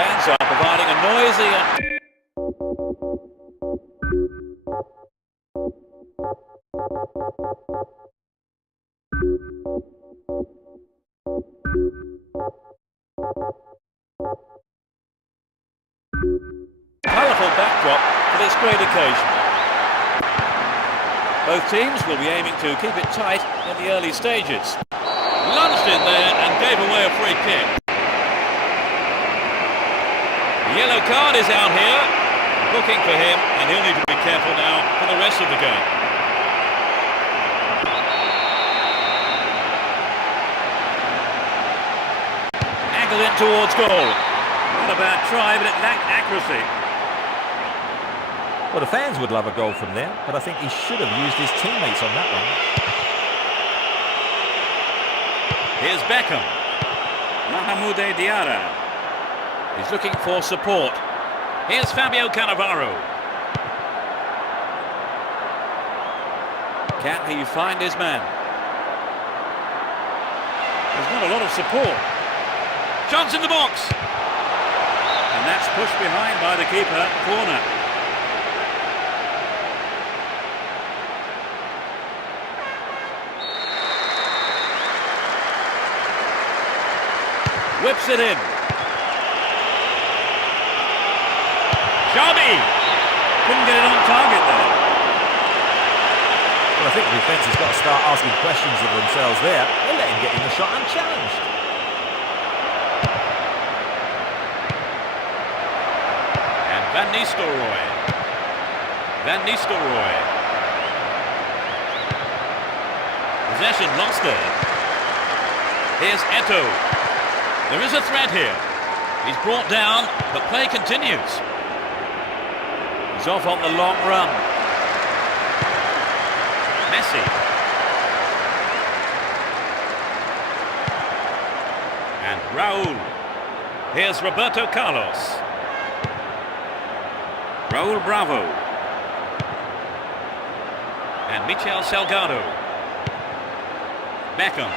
fans are providing a noisy and... colourful backdrop for this great occasion. Both teams will be aiming to keep it tight in the early stages. Lunged in there and gave away a free kick. The yellow card is out here, booking for him, and he'll need to be careful now for the rest of the game. Angled in towards goal. Not a bad try, but it lacked accuracy. Well, the fans would love a goal from there, but I think he should have used his teammates on that one. Here's Beckham. Mahamoude Diarra. He's looking for support. Here's Fabio Cannavaro. Can he find his man? There's not a lot of support. Chance in the box. And that's pushed behind by the keeper. Corner. Whips it in. Xabi! Couldn't get it on target there. Well, I think the defence has got to start asking questions of themselves there. They let him get in the shot unchallenged. And Van Nistelrooy. Van Nistelrooy. Possession lost there. Here's Eto'o. There is a threat here. He's brought down, but play continues. He's off on the long run. Messi. And Raul. Here's Roberto Carlos. Raul Bravo. And Michel Salgado. Beckham.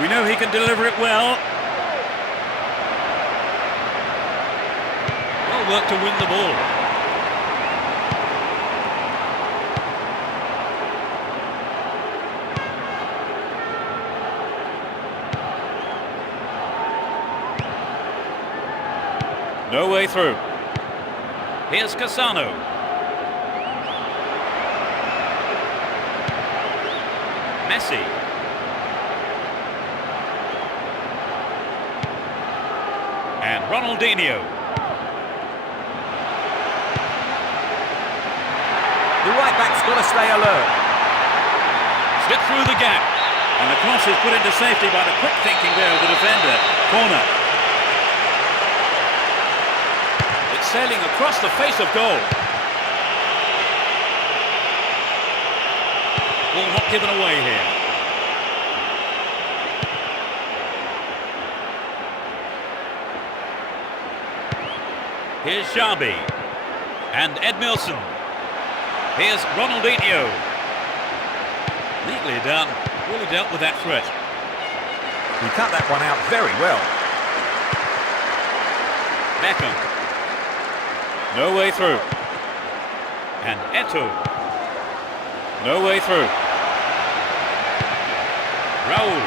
We know he can deliver it well. Well worked to win the ball. No way through. Here's Cassano. Messi. And Ronaldinho. The right back's got to stay alert. Slip through the gap. And the cross is put into safety by the quick thinking there of the defender. Corner. It's sailing across the face of goal. Ball not given away here. Here's Xabi and Edmilson. Here's Ronaldinho. Neatly done. Really dealt with that threat. He cut that one out very well. Beckham. No way through. And Eto'o. No way through. Raul.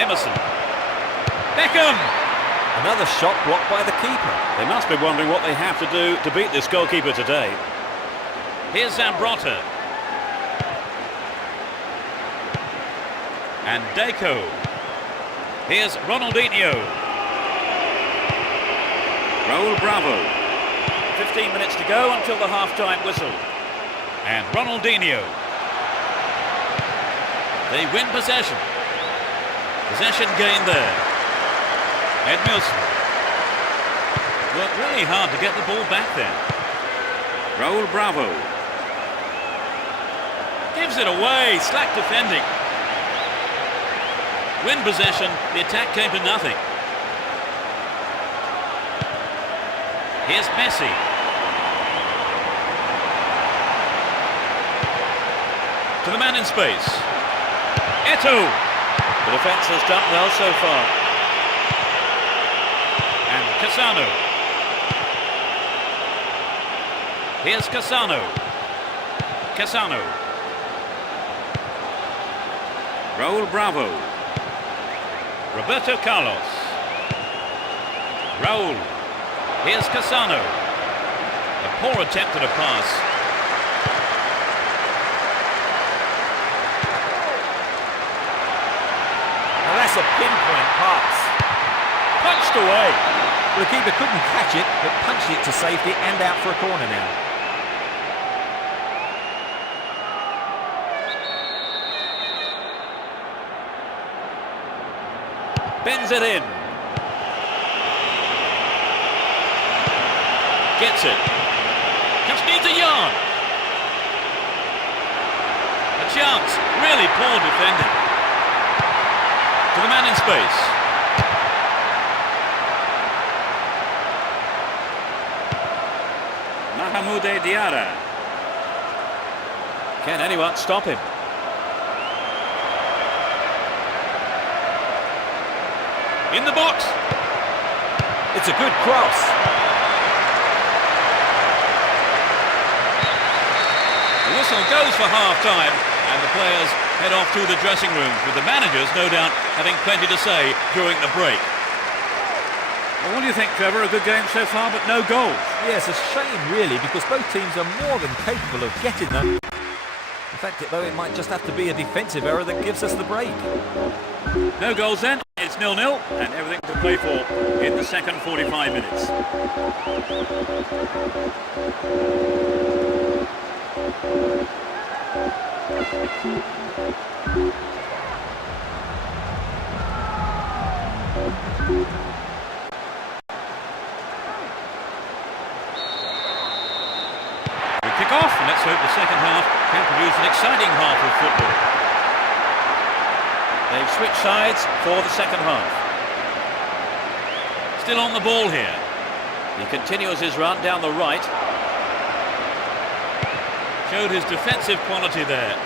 Emerson. Beckham! Another shot blocked by the keeper. They must be wondering what they have to do to beat this goalkeeper today. Here's Zambrotta. And Deco. Here's Ronaldinho. Raul Bravo. 15 minutes to go until the half-time whistle. And Ronaldinho. They win possession. Possession gained there. Edmilson. Worked really hard to get the ball back there. Raul Bravo. Gives it away. Slack defending. Win possession. The attack came to nothing. Here's Messi. To the man in space. Eto'o. The defence has done well so far. And Cassano. Here's Cassano. Cassano. Raul Bravo. Roberto Carlos. Raul. Here's Cassano. A poor attempt at a pass. Now that's a pinpoint pass. Punched away. The keeper couldn't catch it, but punched it to safety and out for a corner now. Bends it in. Gets it. Just needs a yard. A chance. Really poor defending. To the man in space. Mahamoude Diarra. Can anyone stop him? In the box. It's a good cross. The whistle goes for half-time, and the players head off to the dressing rooms, with the managers, no doubt, having plenty to say during the break. Well, what do you think, Trevor? A good game so far, but no goals. Yes, a shame really, because both teams are more than capable of getting them. In fact, though, it might just have to be a defensive error that gives us the break. No goals then. It's 0-0, and everything to play for in the second 45 minutes. We kick off, and let's hope the second half can produce an exciting half of football. They've switched sides for the second half. Still on the ball here. He continues his run down the right. Showed his defensive quality there.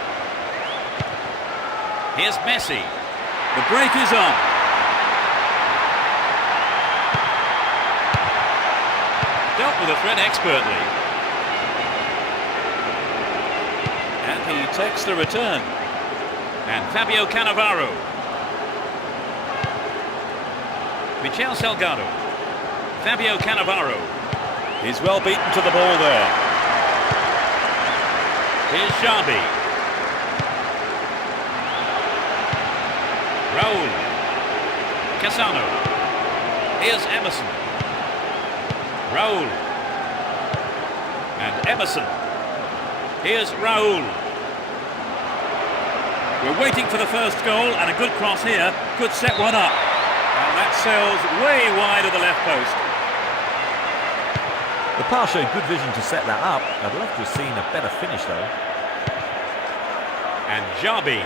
Here's Messi. The break is on. Dealt with the threat expertly. And he takes the return. And Fabio Cannavaro. Michel Salgado. Fabio Cannavaro. He's well beaten to the ball there. Here's Xabi. Raul. Cassano. Here's Emerson. Raul. And Emerson. Here's Raul. We're waiting for the first goal, and a good cross here could set one up. And that sails way wide of the left post. The pass showed good vision to set that up. I'd love to have seen a better finish though. And Xabi.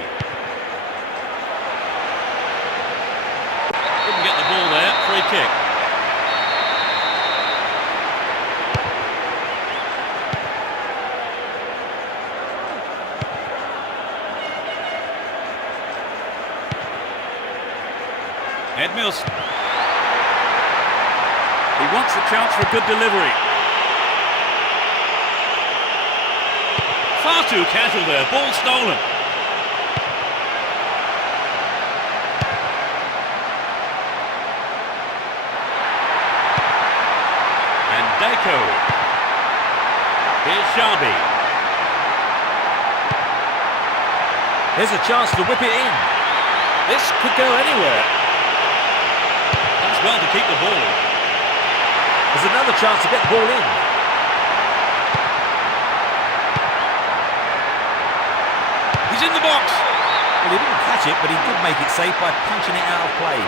Couldn't get the ball there, free kick. Edmilson. He wants a chance for a good delivery. Far too casual there, ball stolen. And Deco. Here's Xabi. Here's a chance to whip it in. This could go anywhere. That's well to keep the ball. There's another chance to get the ball in. He's in the box. Well, he didn't catch it, but he did make it safe by punching it out of play.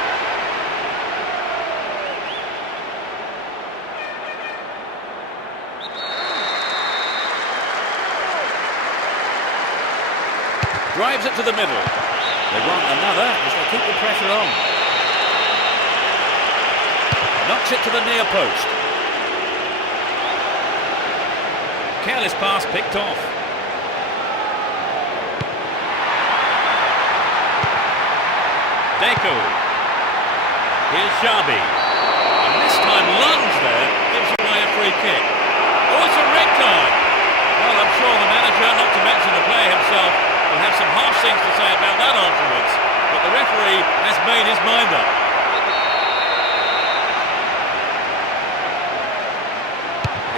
Drives it to the middle. They want another as they keep the pressure on. Knocks it to the near post. Careless pass picked off. Deco. Here's Xabi. And this time lunge there gives away a free kick. Oh, it's a red card. Well, I'm sure the manager, not to mention the player himself, will have some harsh things to say about that afterwards. But the referee has made his mind up.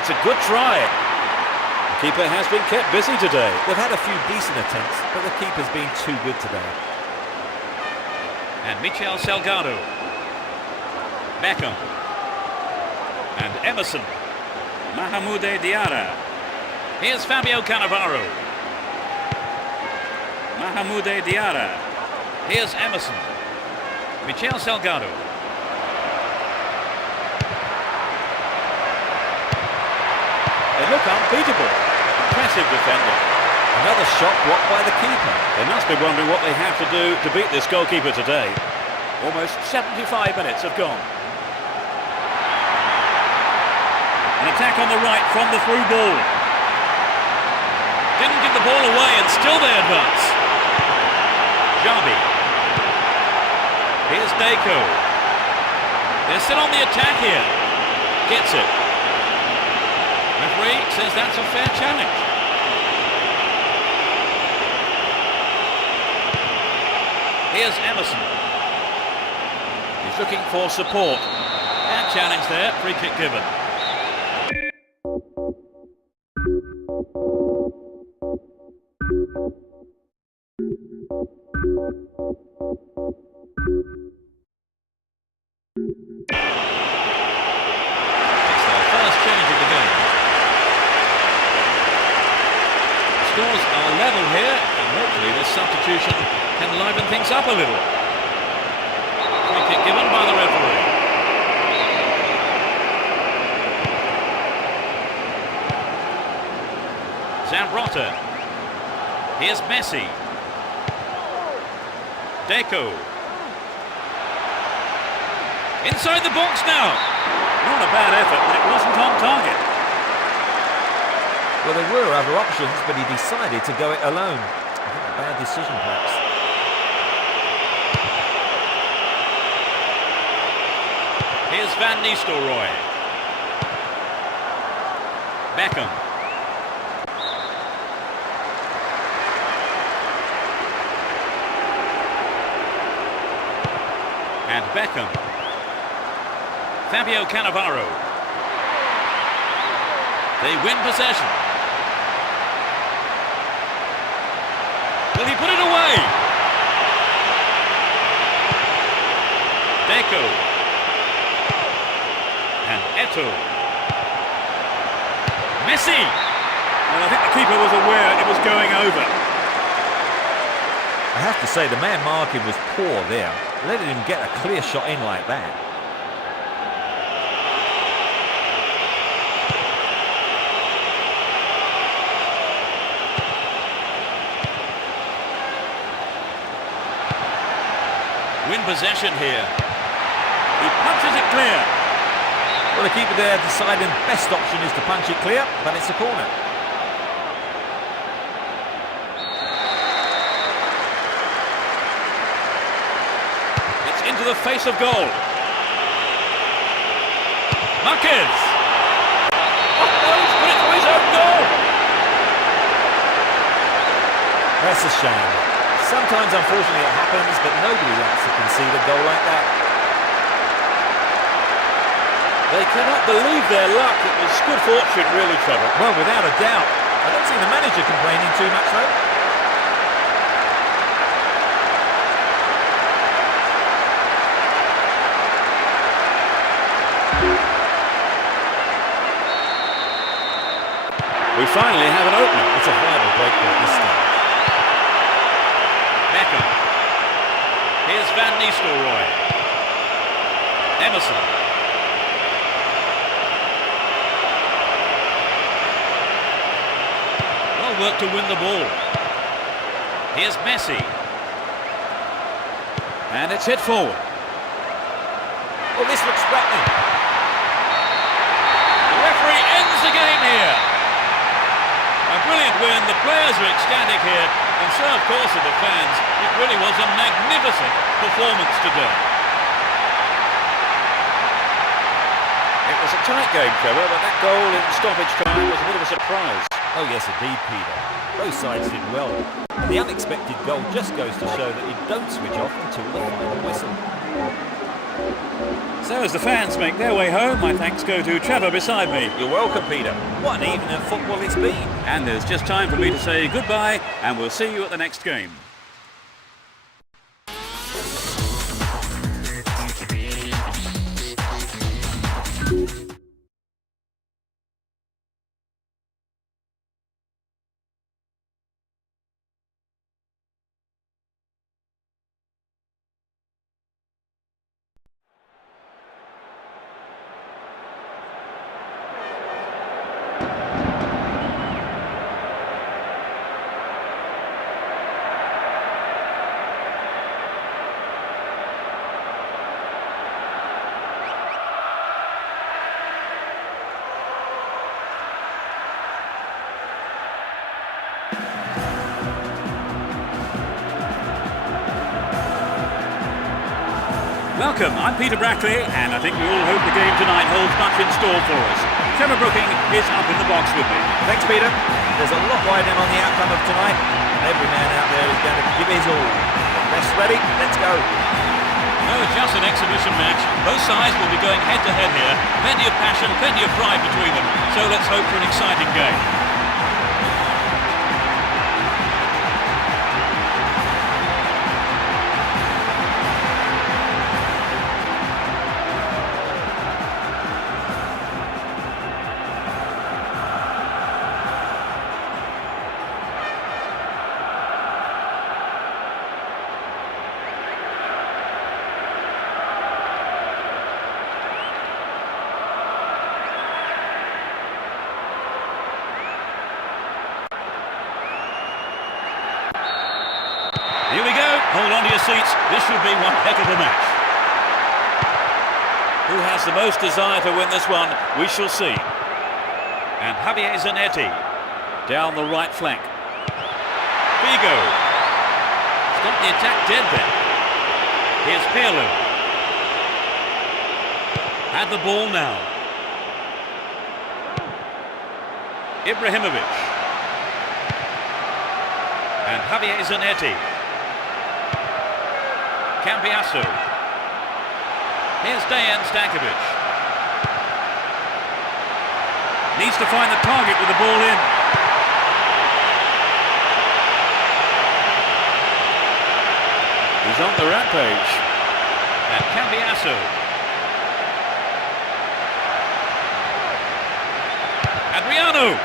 It's a good try. The keeper has been kept busy today. They've had a few decent attempts, but the keeper's been too good today. And Michel Salgado. Beckham. And Emerson. Mahmoude Diarra. Here's Fabio Cannavaro. Mahmoude Diarra. Here's Emerson. Michel Salgado. They look unbeatable. Impressive defending. Another shot blocked by the keeper. They must be wondering what they have to do to beat this goalkeeper today. Almost 75 minutes have gone. An attack on the right from the through ball. Didn't give the ball away and still they advance. Xabi. Here's Deco. They're still on the attack here. Gets it. Referee says that's a fair challenge. Here's Emerson. He's looking for support. And challenge there, free kick given. It's their first change of the game. Scores are level here, and hopefully this substitution can liven things up a little. Free kick given by the referee. Zambrotta. Here's Messi. Deco. Inside the box now. Not a bad effort, but it wasn't on target. Well, there were other options, but he decided to go it alone. I think a bad decision, perhaps. Here's Van Nistelrooy. Beckham. And Beckham. Fabio Cannavaro. They win possession. Will he put it away? Deco. And Eto'o. Messi. Well, I think the keeper was aware it was going over. I have to say, the man marking was poor there. Letting him get a clear shot in like that. Win possession here. He punches it clear. Well, the keeper there deciding the best option is to punch it clear, but it's a corner. It's into the face of goal. Marquez. Oh, no, he's put it through his own goal. That's a shame. Sometimes, unfortunately, it happens, but nobody wants to concede a goal like that. They cannot believe their luck. It was good fortune, really, Trevor. Well, without a doubt. I don't see the manager complaining too much, though. We finally have an opener. It's a viable breakthrough at this stage. Beckham. Here's Van Nistelrooy. Emerson. Well worked to win the ball. Here's Messi. And it's hit forward. Well, this looks threatening. The referee ends the game here. A brilliant win. The players are ecstatic here. And so, of course, of the fans, it really was a magnificent performance today. It was a tight game, Trevor, but that goal in stoppage time was a bit of a surprise. Oh yes, indeed, Peter. Both sides did well. And the unexpected goal just goes to show that you don't switch off until the final whistle. So as the fans make their way home, my thanks go to Trevor beside me. You're welcome, Peter. What an evening of football it's been. And there's just time for me to say goodbye, and we'll see you at the next game. Welcome, I'm Peter Brackley, and I think we all hope the game tonight holds much in store for us. Trevor Brooking is up in the box with me. Thanks, Peter. There's a lot riding on the outcome of tonight, and every man out there is going to give his all. Rest ready, let's go. No, it's just an exhibition match. Both sides will be going head-to-head here. Plenty of passion, plenty of pride between them. So let's hope for an exciting game. Here we go. Hold on to your seats. This should be one heck of a match. Who has the most desire to win this one, we shall see. And Javier Zanetti. Down the right flank. Figo. Stop the attack dead then. Here's Pirlo. Had the ball now. Ibrahimovic. And Javier Zanetti. Cambiasso. Here's Dejan Stankovic. Needs to find the target with the ball in. He's on the rampage. And Cambiasso. Adriano.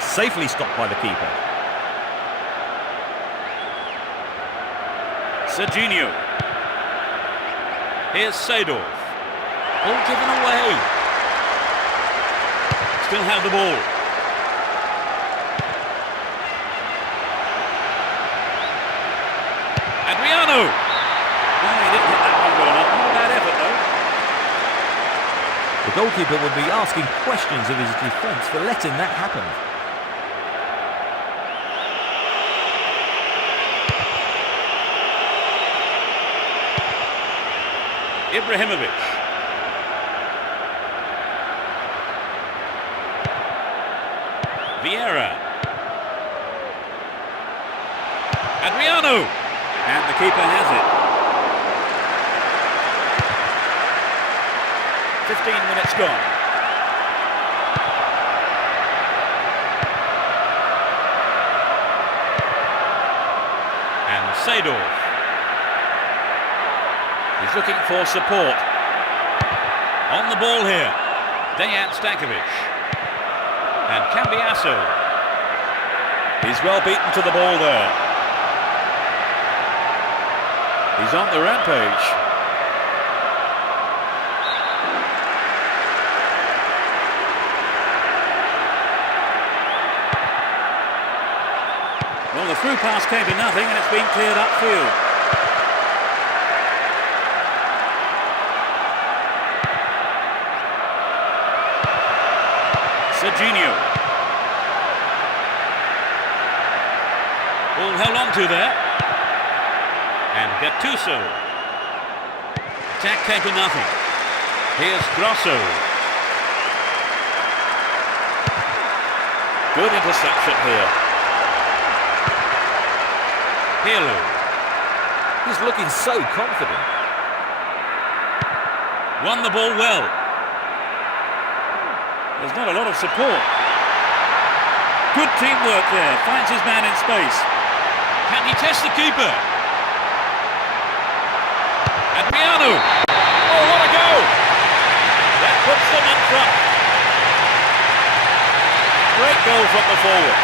Safely stopped by the keeper. Serginho. Here's Seedorf. All given away. Still have the ball. Adriano. Well, he didn't hit that one well enough. Not a bad effort, though. The goalkeeper would be asking questions of his defence for letting that happen. Ibrahimovic. Vieira. Adriano. And the keeper has it. 15 minutes gone. And Seedorf. He's looking for support. On the ball here. Dejan Stankovic. And Cambiasso. He's well beaten to the ball there. He's on the rampage. Well, the through pass came to nothing and it's been cleared upfield. Serginho. Ball held on to there. And Gattuso. Attack came to nothing. Here's Grosso. Good interception here. Pirlo. He's looking so confident. Won the ball well. There's not a lot of support. Good teamwork there. Finds his man in space. Can he test the keeper? Adriano. Oh, what a goal! That puts them in front. Great goal from the forward.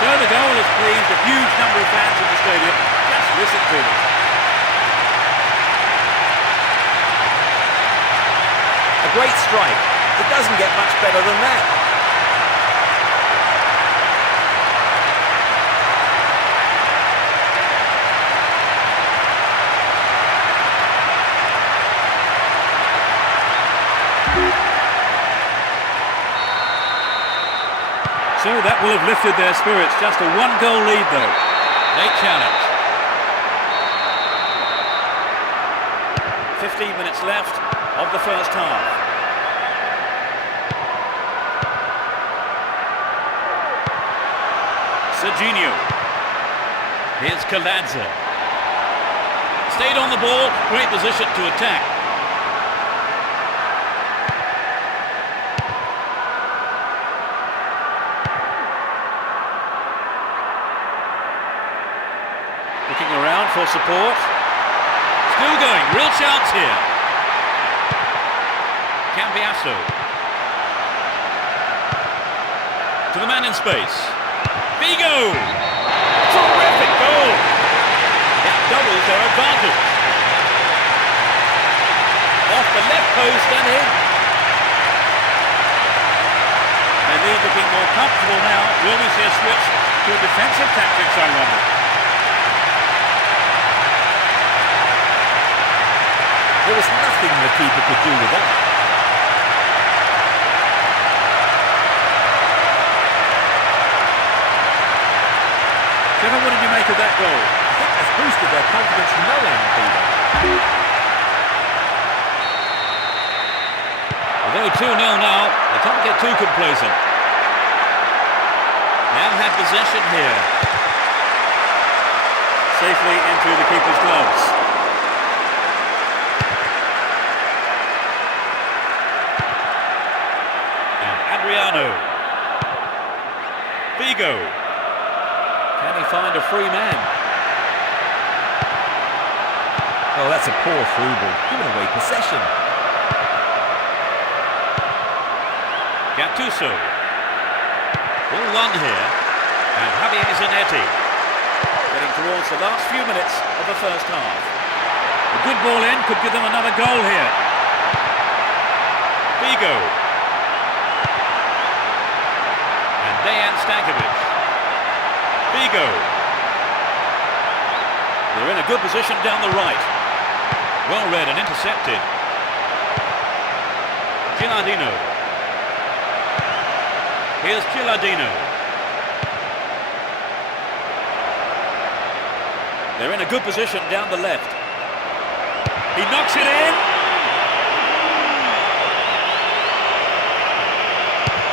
So the goal has pleased a huge number of fans in the stadium. Just listen to them. A great strike. It doesn't get much better than that. So that will have lifted their spirits. Just a one-goal lead, though. They challenge. 15 minutes left of the first half. Serginho. Here's Kaladze. Stayed on the ball. Great position to attack. Looking around for support. Still going. Real chance here. Cambiasso. To the man in space. Vigo! Terrific goal! It doubles their advantage. Off the left post and in. They need looking more comfortable now. Will we see a switch to defensive tactics, I wonder? There was nothing the keeper could do with that. Trevor, what did you make of that goal? I think that's boosted their confidence no end, Peter. Although 2-0 now, they can't get too complacent. Now have possession here. Safely into the keeper's gloves. And Adriano. Vigo. Can he find a free man? Oh, that's a poor through ball. Giving away possession. Gattuso. Ball won here. And Javier Zanetti. Getting towards the last few minutes of the first half. A good ball in could give them another goal here. Vigo. And Dejan Stankovic. Vigo. They're in a good position down the right. Well read and intercepted. Gilardino. Here's Gilardino. They're in a good position down the left. He knocks it in.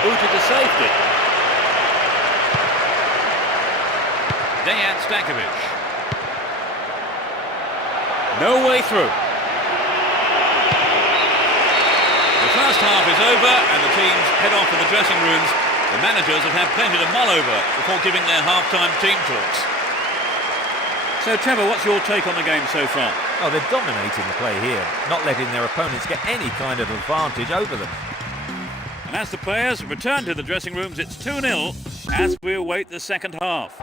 Booted to safety. Dejan Stankovic. No way through. The first half is over and the teams head off to the dressing rooms. The managers have had plenty to mull over before giving their half-time team talks. So, Trevor, what's your take on the game so far? Oh, they're dominating the play here, not letting their opponents get any kind of advantage over them. And as the players return to the dressing rooms, it's 2-0 as we await the second half.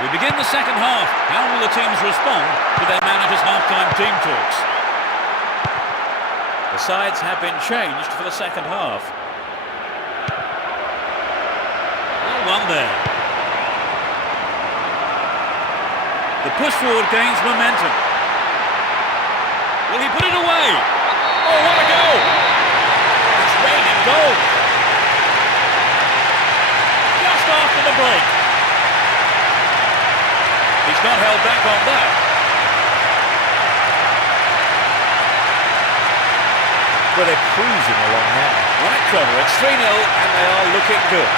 We begin the second half. How will the teams respond to their manager's half-time team talks? sides have been changed for the second half. Well, one there. The push forward gains momentum. Will he put it away? Oh, what a goal! It's raining goals. Just after the break. He's not held back on that. But they're cruising along now. Right, Trevor, it's 3-0 and they are looking good.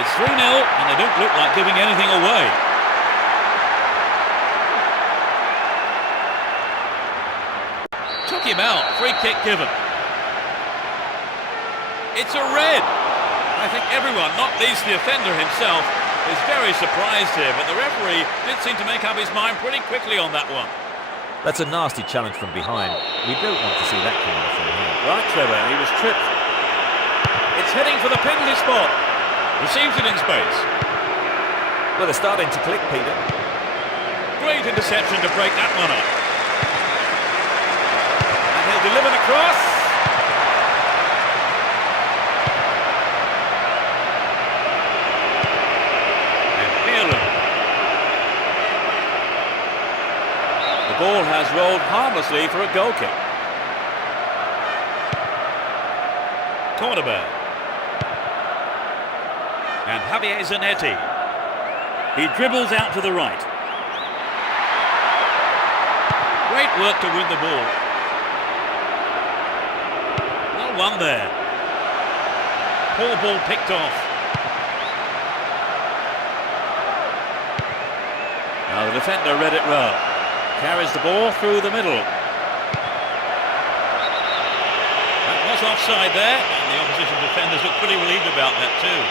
It's 3-0 and they don't look like giving anything away. Took him out, free kick given. It's a red. I think everyone, not least the offender himself, is very surprised here, but the referee did seem to make up his mind pretty quickly on that one. That's a nasty challenge from behind. We don't want to see that kind of thing here. Right, Trevor, he was tripped. It's heading for the penalty spot. Receives it in space. Well, they're starting to click, Peter. Great interception to break that one up. And he'll deliver the cross. And Pirlo. The ball has rolled harmlessly for a goal kick. Cornerback. And Javier Zanetti. He dribbles out to the right. Great work to win the ball. Well won there. Poor ball picked off. Now the defender read it well. Carries the ball through the middle. That was offside there, and the opposition defenders look pretty relieved about that too.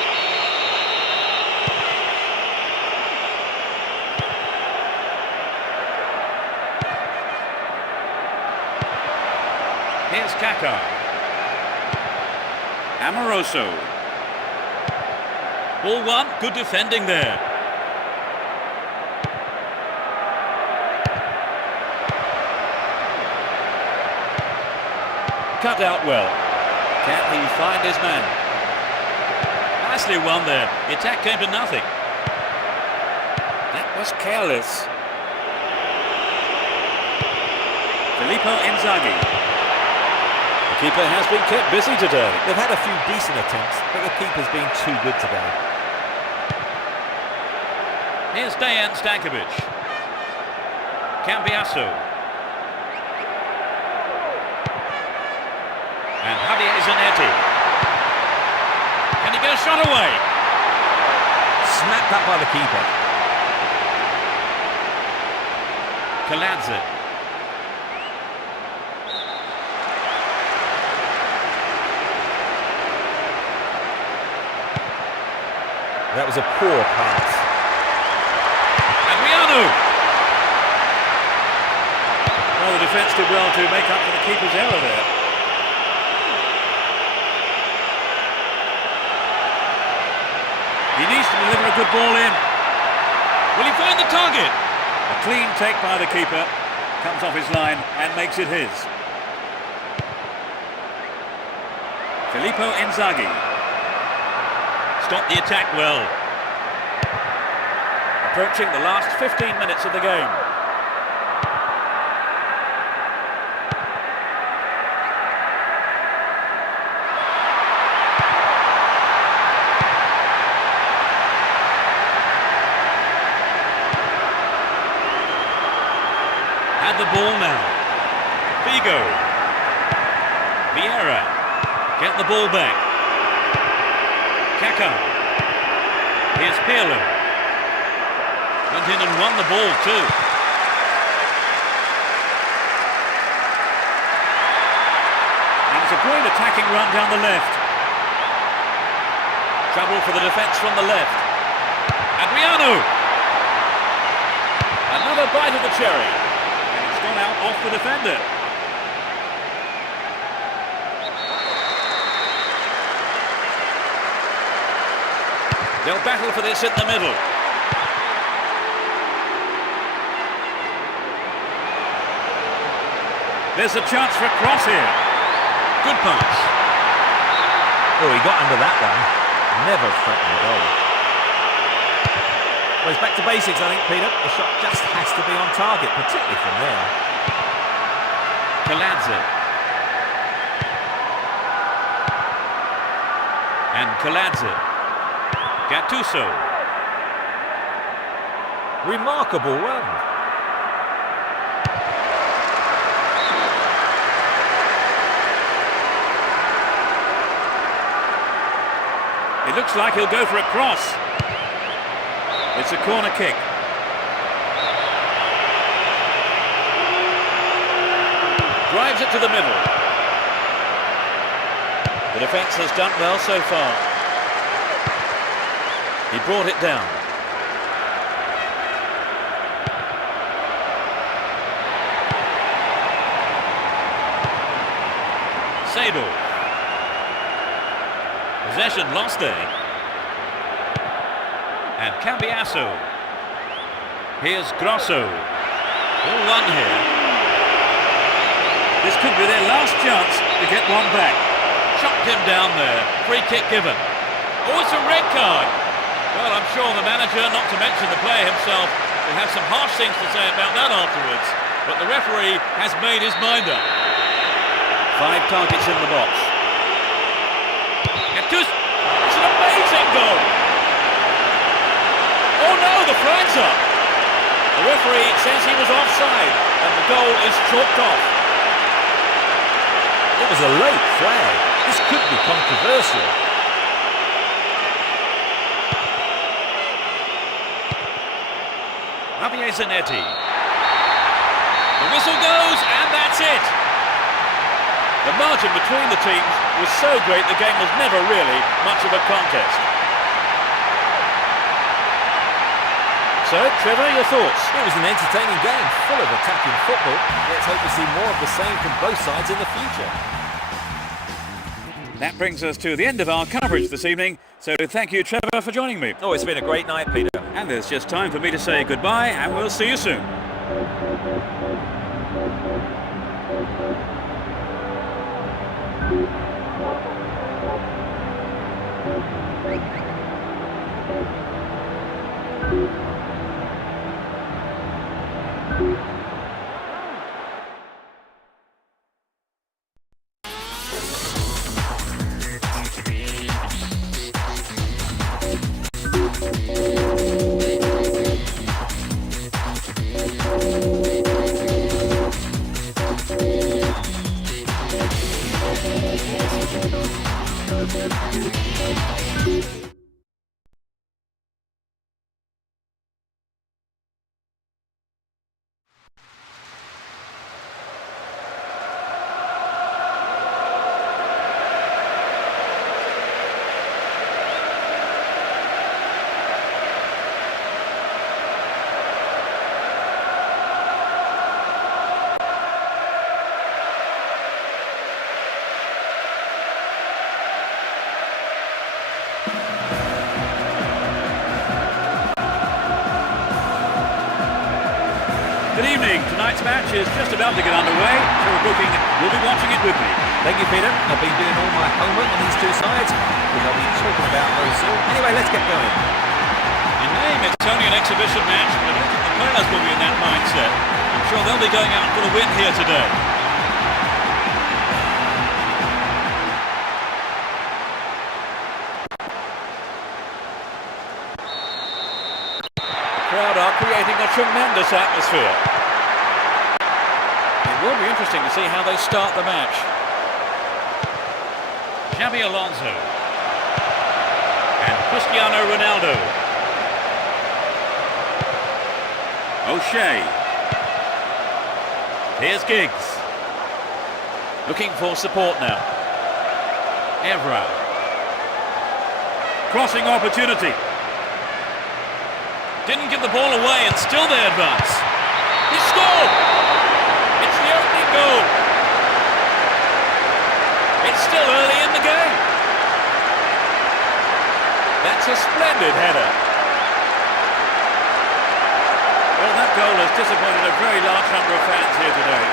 Here's Kaká. Amoroso. Ball one, good defending there. Cut out well. Can he find his man? Nicely won there. The attack came to nothing. That was careless. Filippo Inzaghi. Keeper has been kept busy today. They've had a few decent attempts, but the keeper's been too good today. Here's Dejan Stankovic. Cambiasso. And Javier Zanetti. Can he get a shot away? Snapped up by the keeper. Kaladze. That was a poor pass. Adriano. Well, the defence did well to make up for the keeper's error there. He needs to deliver a good ball in. Will he find the target? A clean take by the keeper. Comes off his line and makes it his. Filippo Inzaghi. Stopped the attack well. Approaching the last 15 minutes of the game. Had the ball now. Figo. Vieira. Get the ball back. Kaká. Here's Pirlo. Went in and won the ball too. And it's a great attacking run down the left. Trouble for the defence from the left. Adriano. Another bite of the cherry. And it's It's gone out off the defender. They'll battle for this in the middle. There's a chance for a cross here. Good pass. Oh, he got under that one. Never threatened the goal. Well, it's back to basics, I think, Peter. The shot just has to be on target, particularly from there. Kaladze. And Kaladze. Gattuso. Remarkable run. It looks like he'll go for a cross. It's a corner kick. Drives it to the middle. The defence has done well so far. He brought it down. Seedorf. Possession lost there. And Cambiasso. Here's Grosso. All one here. This could be their last chance to get one back. Chopped him down there. Free kick given. Oh, it's a red card. Well, I'm sure the manager, not to mention the player himself, will have some harsh things to say about that afterwards. But the referee has made his mind up. 5 targets in the box. It's an amazing goal. Oh no, the flag's up. The referee says he was offside and the goal is chalked off. It was a late flag. This could be controversial. Javier Zanetti. The whistle goes and that's it. The margin between the teams was so great the game was never really much of a contest. So, Trevor, your thoughts? It was an entertaining game, full of attacking football. Let's hope to see more of the same from both sides in the future. That brings us to the end of our coverage this evening. So thank you, Trevor, for joining me. Oh, it's been a great night, Peter. And there's just time for me to say goodbye, and we'll see you soon. Good evening. Tonight's match is just about to get underway. Trevor Booking will be watching it with me. Thank you, Peter. I've been doing all my homework on these two sides, which I'll be talking about very soon. Anyway, let's get going. In name, it's only an exhibition match, but I don't think the players will be in that mindset. I'm sure they'll be going out for the win here today. The crowd are creating a tremendous atmosphere. It will be interesting to see how they start the match. Xabi Alonso. And Cristiano Ronaldo. O'Shea. Here's Giggs. Looking for support now. Evra. Crossing opportunity. Didn't give the ball away and still they advance. He scored! It's still early in the game. That's a splendid header. Well, that goal has disappointed a very large number of fans here today.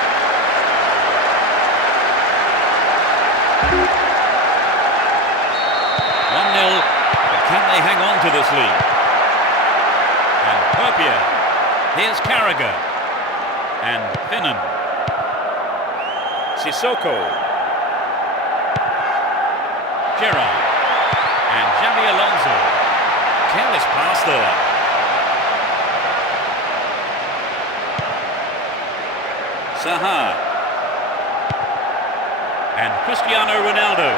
1-0, but can they hang on to this lead? And Perpia, here's Carragher, and Finnan. Sissoko. Gerrard, and Xabi Alonso. Careless pass there. Saha. And Cristiano Ronaldo.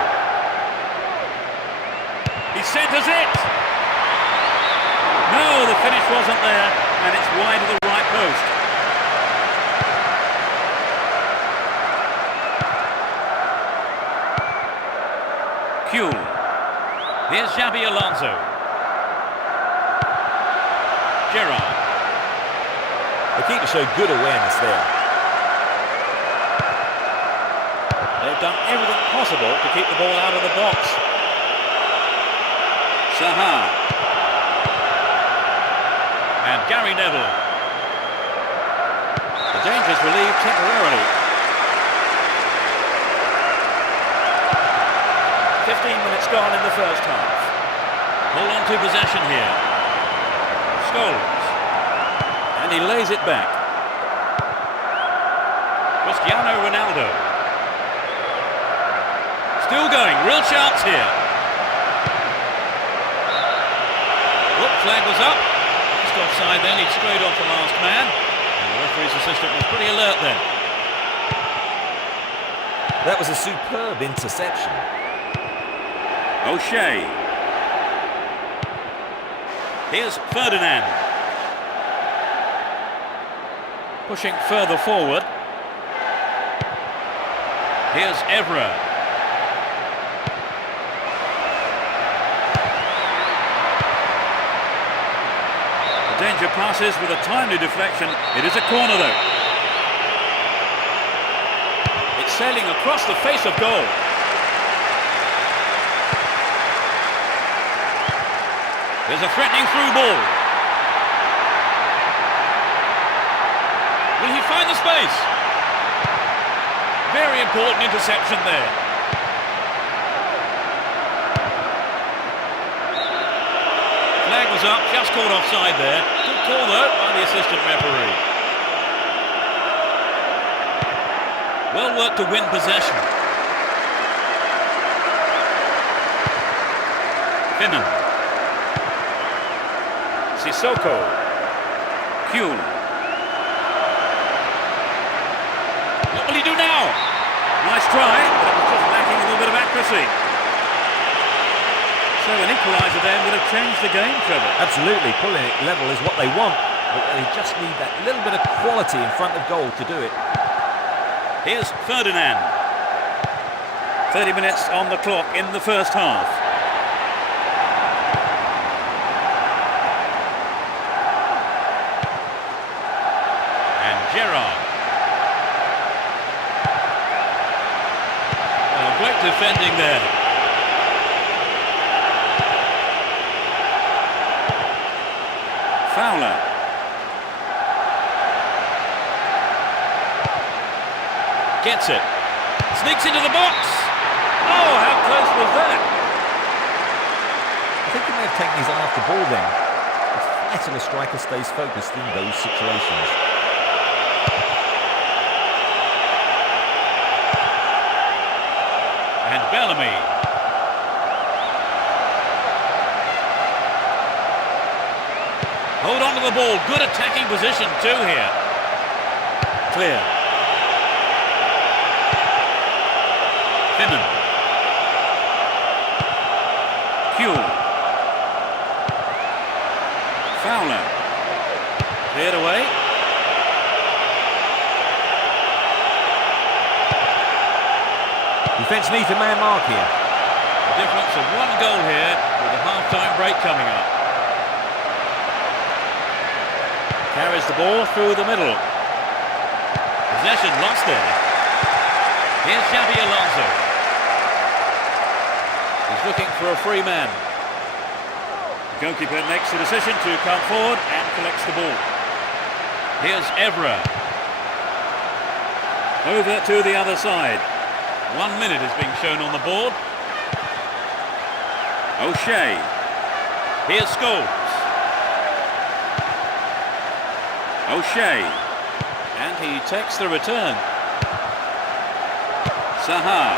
He centres it. No, the finish wasn't there, and it's wide of the right post. Kuhl. Here's Xabi Alonso. Gerrard. The keeper showed good awareness there. They've done everything possible to keep the ball out of the box. Saha. And Gary Neville. The danger's relieved temporarily. 15 minutes gone in the first half. Hold on to possession here. Scholes. And he lays it back. Cristiano Ronaldo. Still going, real chance here. Whoop, flag was up. Just offside then, he'd strayed off the last man. And the referee's assistant was pretty alert then. That was a superb interception. O'Shea. Here's Ferdinand. Pushing further forward. Here's Evra. The danger passes with a timely deflection. It is a corner though. It's sailing across the face of goal. There's a threatening through ball. Will he find the space? Very important interception there. Flag was up, just caught offside there. Good call though by the assistant referee. Well worked to win possession. Finnan. Sissoko. Kuhl. What will he do now? Nice try, but it was just lacking a little bit of accuracy. So an equaliser then would have changed the game, Trevor. Absolutely, pulling it level is what they want, but they just need that little bit of quality in front of goal to do it. Here's Ferdinand. 30 minutes on the clock in the first half. Gerrard. Oh, great defending there. Fowler. Gets it. Sneaks into the box. Oh, how close was that? I think he may have taken his eye off the ball then. It's better the striker stays focused in those situations. And Bellamy. Hold on to the ball. Good attacking position too here. Clear. Finnan. Kuhl. Fowler. Cleared away. Defence needs a man mark here. A difference of 1 goal here with a half-time break coming up. Carries the ball through the middle. Possession lost there. Here's Xabi Alonso. He's looking for a free man. The goalkeeper makes the decision to come forward and collects the ball. Here's Evra. Over to the other side. 1 minute is being shown on the board. O'Shea. Here's Scholes. O'Shea. And he takes the return. Saha.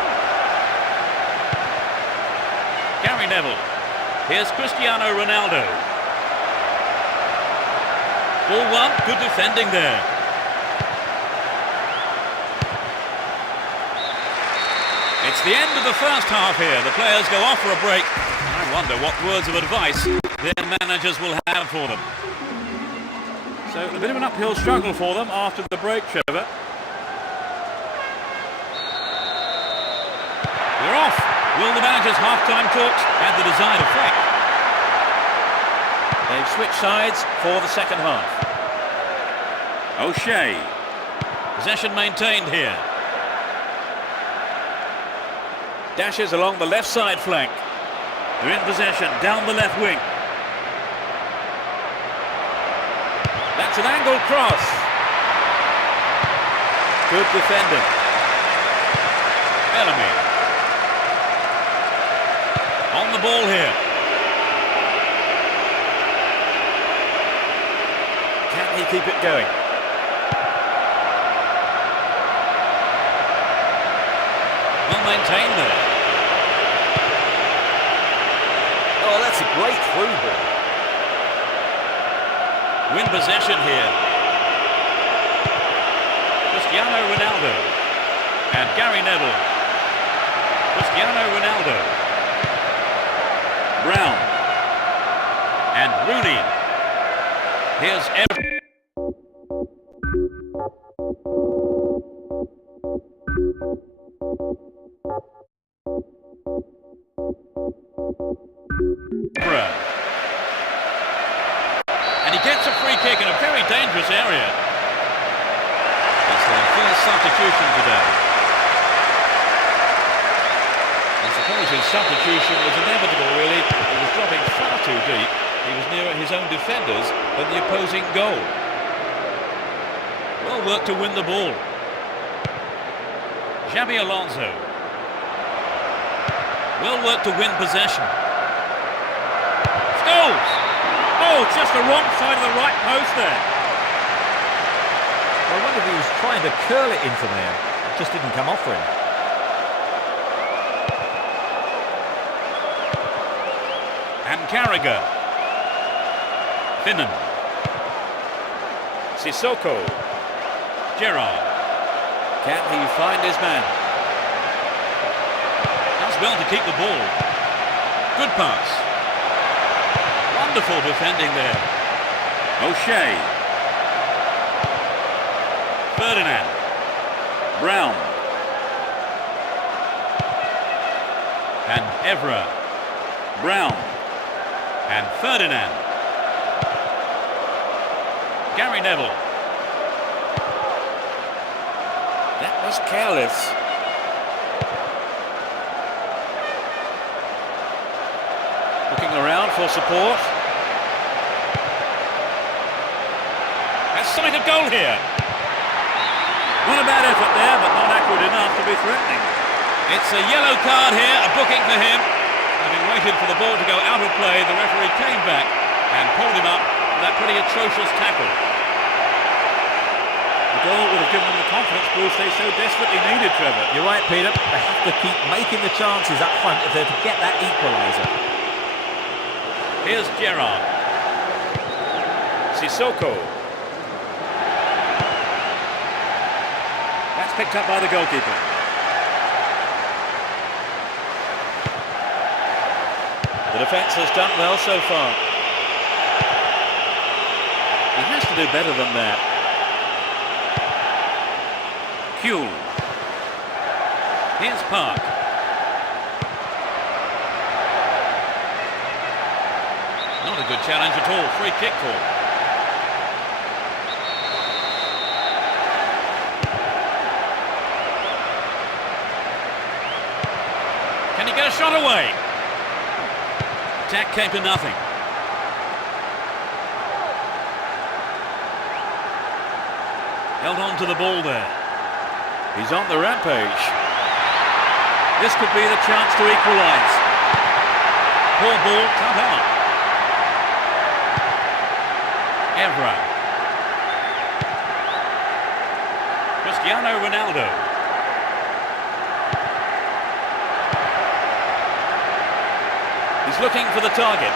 Gary Neville. Here's Cristiano Ronaldo. Ball one, good defending there. It's the end of the first half here. The players go off for a break. I wonder what words of advice their managers will have for them. So a bit of an uphill struggle for them after the break, Trevor. We're off. Will the manager's half-time talks have the desired effect? They've switched sides for the second half. O'Shea. Possession maintained here. Dashes along the left side flank. They're in possession down the left wing. That's an angled cross. Good defending. Bellamy. On the ball here. Can he keep it going? Well maintained there. Oh, that's a great through ball. Win possession here. Cristiano Ronaldo. And Gary Neville. Cristiano Ronaldo. Brown. And Rooney. Here's Evra. And he gets a free kick in a very dangerous area. It's their first substitution today. I suppose his substitution was inevitable, really. He was dropping far too deep. He was nearer his own defenders than the opposing goal. Well worked to win the ball. Xabi Alonso. Well worked to win possession. Scholes! Oh, just the wrong side of the right post there. I wonder if he was trying to curl it into there. It just didn't come off for him. And Carragher. Finnan. Sissoko. Gerrard. Can he find his man? Does well to keep the ball. Good pass. Wonderful defending there. O'Shea. Ferdinand. Brown. And Evra. Brown. And Ferdinand. Gary Neville. That was careless. Looking around for support. A sight of goal here. Not a bad effort there, but not accurate enough to be threatening. It's a yellow card here, a booking for him. Having waited for the ball to go out of play, the referee came back and pulled him up for that pretty atrocious tackle. The goal would have given them the confidence boost they so desperately needed, Trevor. You're right, Peter. They have to keep making the chances up front if they're to get that equaliser. Here's Gerrard. Sissoko. That's picked up by the goalkeeper. The defence has done well so far. He has to do better than that. Kuhl. Here's Park. Not a good challenge at all. Free kick call. Can he get a shot away? attack came to nothing. Held on to the ball there. He's on the rampage. This could be the chance to equalise. Poor ball cut out. Evra. Cristiano Ronaldo. He's looking for the target.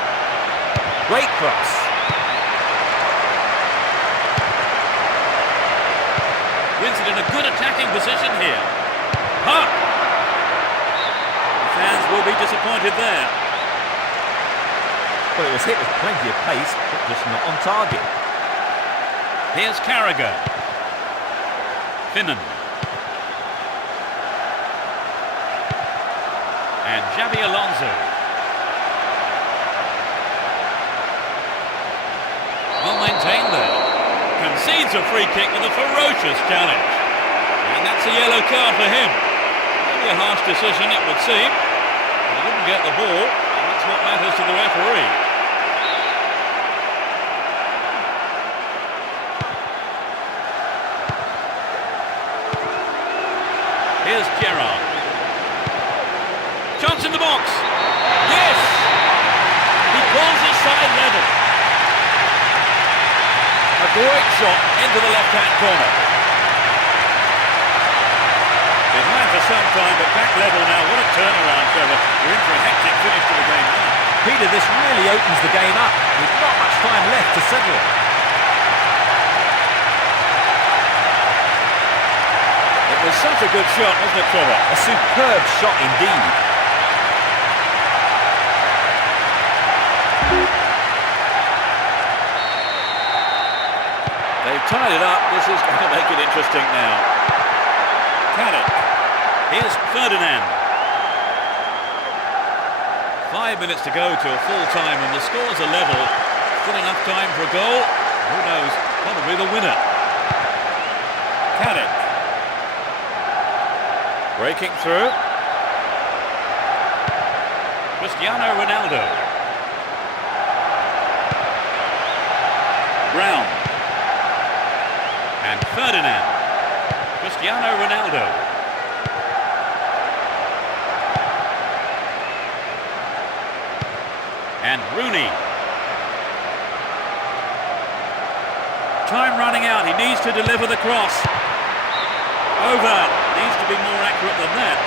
Great cross. Wins it in a good attacking position here. Huck. Fans will be disappointed there. Well, it was hit with plenty of pace, but just not on target. Here's Carragher. Finnan. And Xabi Alonso. Well maintained there. Concedes a free kick with a ferocious challenge. And that's a yellow card for him. Maybe a harsh decision, it would seem. He didn't get the ball, and that's what matters to the referee. Here's Gerrard. Chance in the box. Yes! He pulls his side level. A great shot into the left-hand corner. Behind for some time, but back level now. What a turnaround, Trevor. We're in for a hectic finish to the game now. Peter, this really opens the game up. With not much time left to settle it. It was such a good shot, wasn't it, Trevor? A superb shot indeed. They've tied it up. This is going to make it interesting now. Carragher. Here's Ferdinand. 5 minutes to go to a full time and the scores are level. Still enough time for a goal. Who knows? Probably the winner. Carragher. Breaking through. Cristiano Ronaldo. Brown. And Ferdinand. Cristiano Ronaldo. And Rooney. Time running out. He needs to deliver the cross. Over. Needs to be more accurate than that.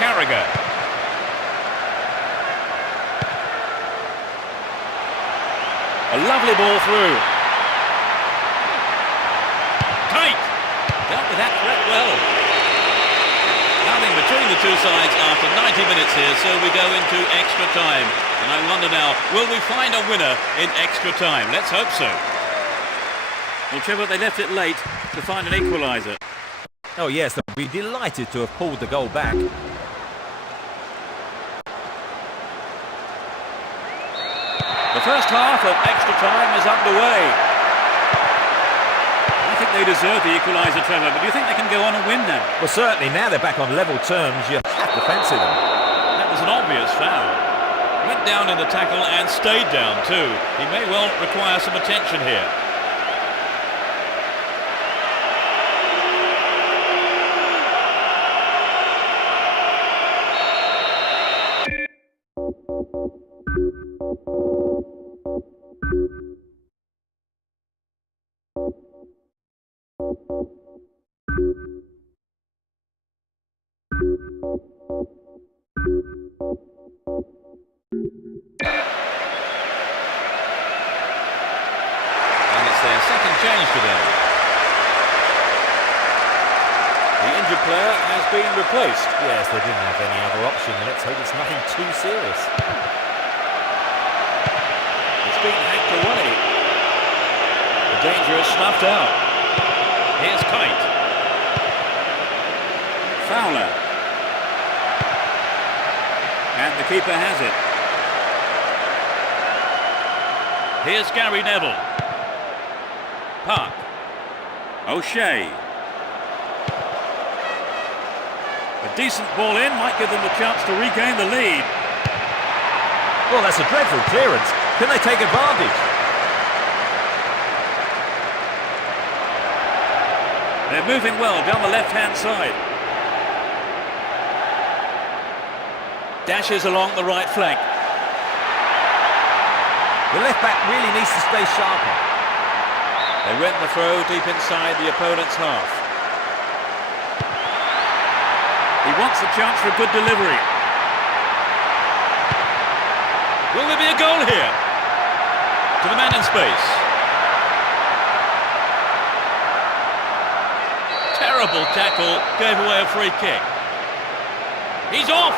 Carragher. A lovely ball through. Tight. Dealt with that threat well. Nothing between the two sides after 90 minutes here, so we go into extra time. And I wonder now, will we find a winner in extra time? Let's hope so. Well, Trevor, they left it late to find an equaliser. Oh yes, they'll be delighted to have pulled the goal back. The first half of extra time is underway. I think they deserve the equaliser, Trevor, but do you think they can go on and win now? Well, certainly now they're back on level terms, you have to fancy them. That was an obvious foul. Went down in the tackle and stayed down too. He may well require some attention here. Their second change today. The injured player has been replaced. Yes, they didn't have any other option. Let's hope it's nothing too serious. It's been hacked away. The danger is snuffed out. Here's Kite. Fowler. And the keeper has it. Here's Gary Neville. Park. O'Shea. A Decent ball in, might give them the chance to regain the lead. Well, that's a dreadful clearance. Can they take advantage? They're moving well down the left-hand side. Dashes along the right flank. The left-back really needs to stay sharper. They win the throw deep inside the opponent's half. He wants a chance for a good delivery. Will there be a goal here? To the man in space. Terrible tackle, gave away a free kick. He's off!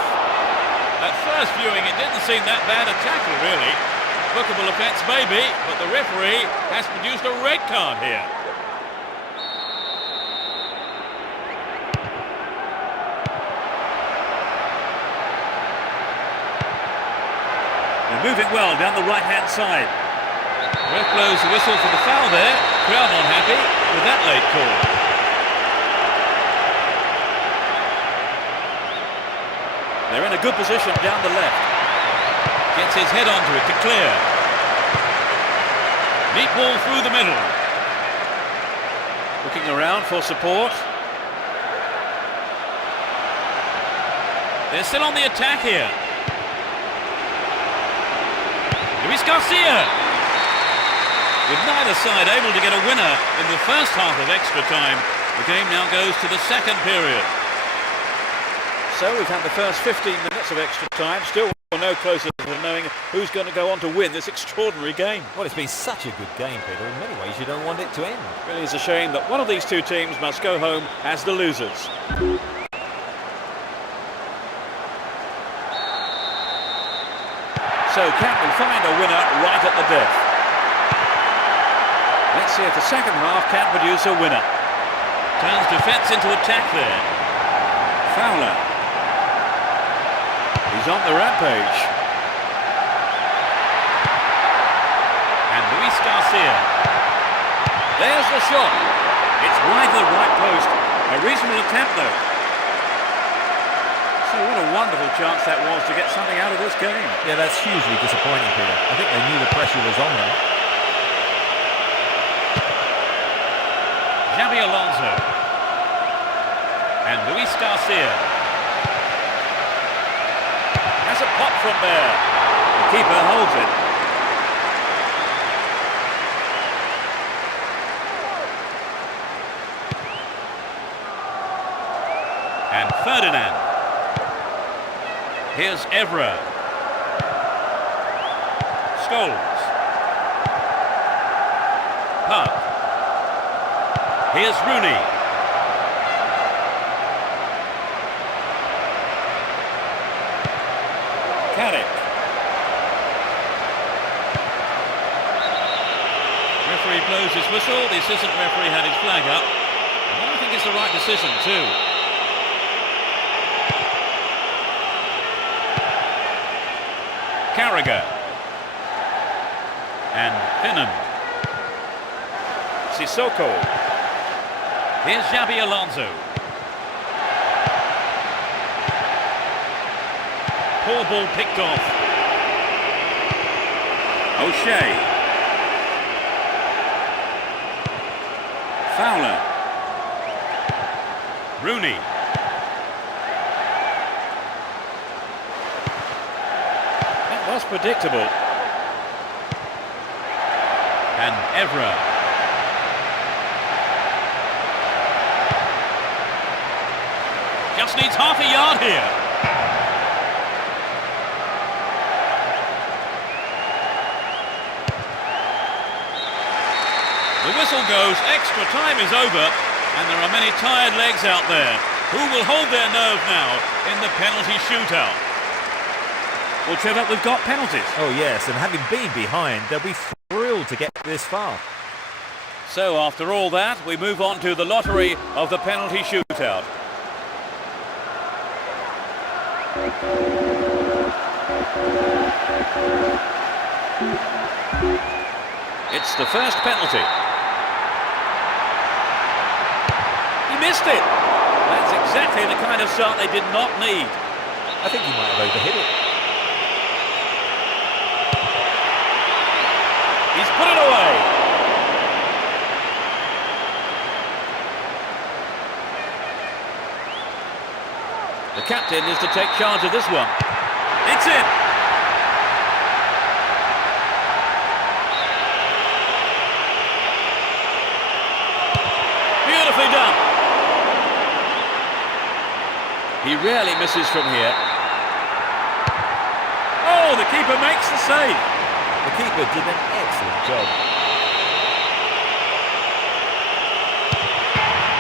At first viewing, it didn't seem that bad a tackle, really. Bookable offence maybe, but the referee has produced a red card here. They're moving well down the right-hand side. Ref blows the whistle for the foul there. Crowd not happy with that late call. They're in a good position down the left. Gets his head onto it to clear. Neat ball through the middle. Looking around for support. They're still on the attack here. Luis Garcia. With neither side able to get a winner in the first half of extra time, the game now goes to the second period. So we've had the first 15 minutes of extra time, still no closer to knowing who's going to go on to win this extraordinary game. Well, it's been such a good game, Peter. In many ways, you don't want it to end. Really is a shame that one of these two teams must go home as the losers. So can we find a winner right at the death? Let's see if the second half can produce a winner. Turns defence into attack there. Fowler. He's on the rampage. And Luis Garcia. There's the shot. It's wide of the right post. A reasonable attempt though. So what a wonderful chance that was to get something out of this game. Yeah, that's hugely disappointing, Peter. I think they knew the pressure was on them. Xabi Alonso. And Luis Garcia. Has a pop from there. The keeper holds it. And Ferdinand. Here's Evra. Scholes. Park. Here's Rooney. Carrick. Referee blows his whistle. The assistant referee had his flag up. And I think it's the right decision too. Carragher. And Finnan. Sissoko. Here's Xabi Alonso. Poor ball picked off. O'Shea. Fowler. Rooney. That was predictable. And Evra. Just needs half a yard here. The whistle goes, extra time is over, and there are many tired legs out there. Who will hold their nerve now in the penalty shootout? Well, Trevor, we've got penalties. Oh, yes, and having been behind, they'll be thrilled to get this far. So after all that, we move on to the lottery of the penalty shootout. It's the first penalty. He missed it. That's exactly the kind of start they did not need. I think he might have overhit it. He's put it away. The captain is to take charge of this one. It's in. Beautifully done. He rarely misses from here. Oh, the keeper makes the save. The keeper did an excellent job.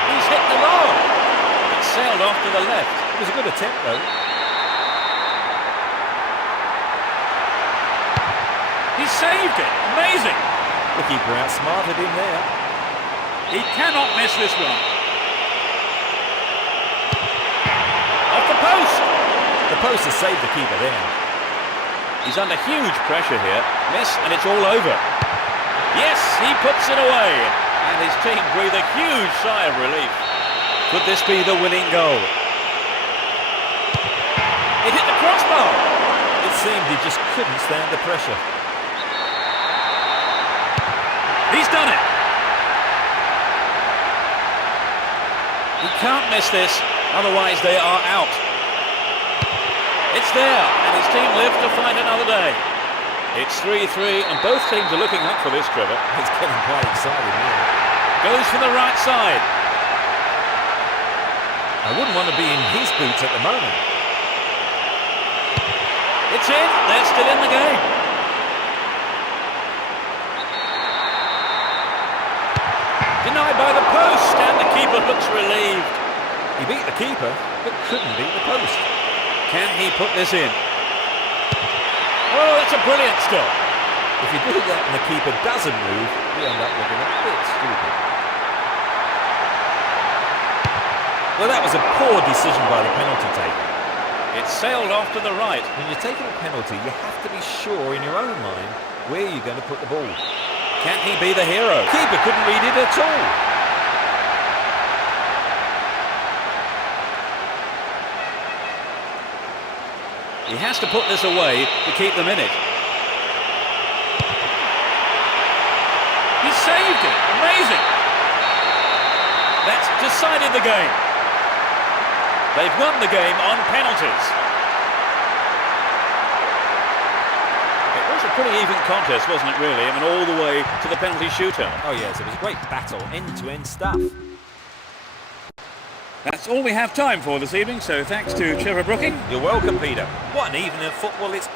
He's hit the ball. It sailed off to the left. It was a good attempt, though. He saved it. Amazing. The keeper outsmarted him there. He cannot miss this one. Off the post. The post has saved the keeper there. He's under huge pressure here. Miss, and it's all over. Yes, he puts it away. And his team breathe a huge sigh of relief. Could this be the winning goal? It hit the crossbar. It seemed he just couldn't stand the pressure. He's done it. He can't miss this, otherwise they are out. It's there, and his team live to fight another day. It's 3-3, and both teams are looking up for this, Trevor. It's getting quite exciting now. Goes for the right side. I wouldn't want to be in his boots at the moment. It's in. They're still in the game. Denied by the post, and the keeper looks relieved. He beat the keeper, but couldn't beat the post. Can he put this in? Oh, that's a brilliant stop. If you do that and the keeper doesn't move, you end up looking a bit stupid. Well, that was a poor decision by the penalty taker. It sailed off to the right. When you're taking a penalty, you have to be sure in your own mind where you're going to put the ball. Can he be the hero? Keeper couldn't read it at all. He has to put this away to keep them in it. He saved it. Amazing. That's decided the game. They've won the game on penalties. It was a pretty even contest, wasn't it, really? I mean, all the way to the penalty shootout. Oh, yes, it was a great battle, end-to-end stuff. That's all we have time for this evening, so thanks to Trevor Brooking. You're welcome, Peter. What an evening of football it's...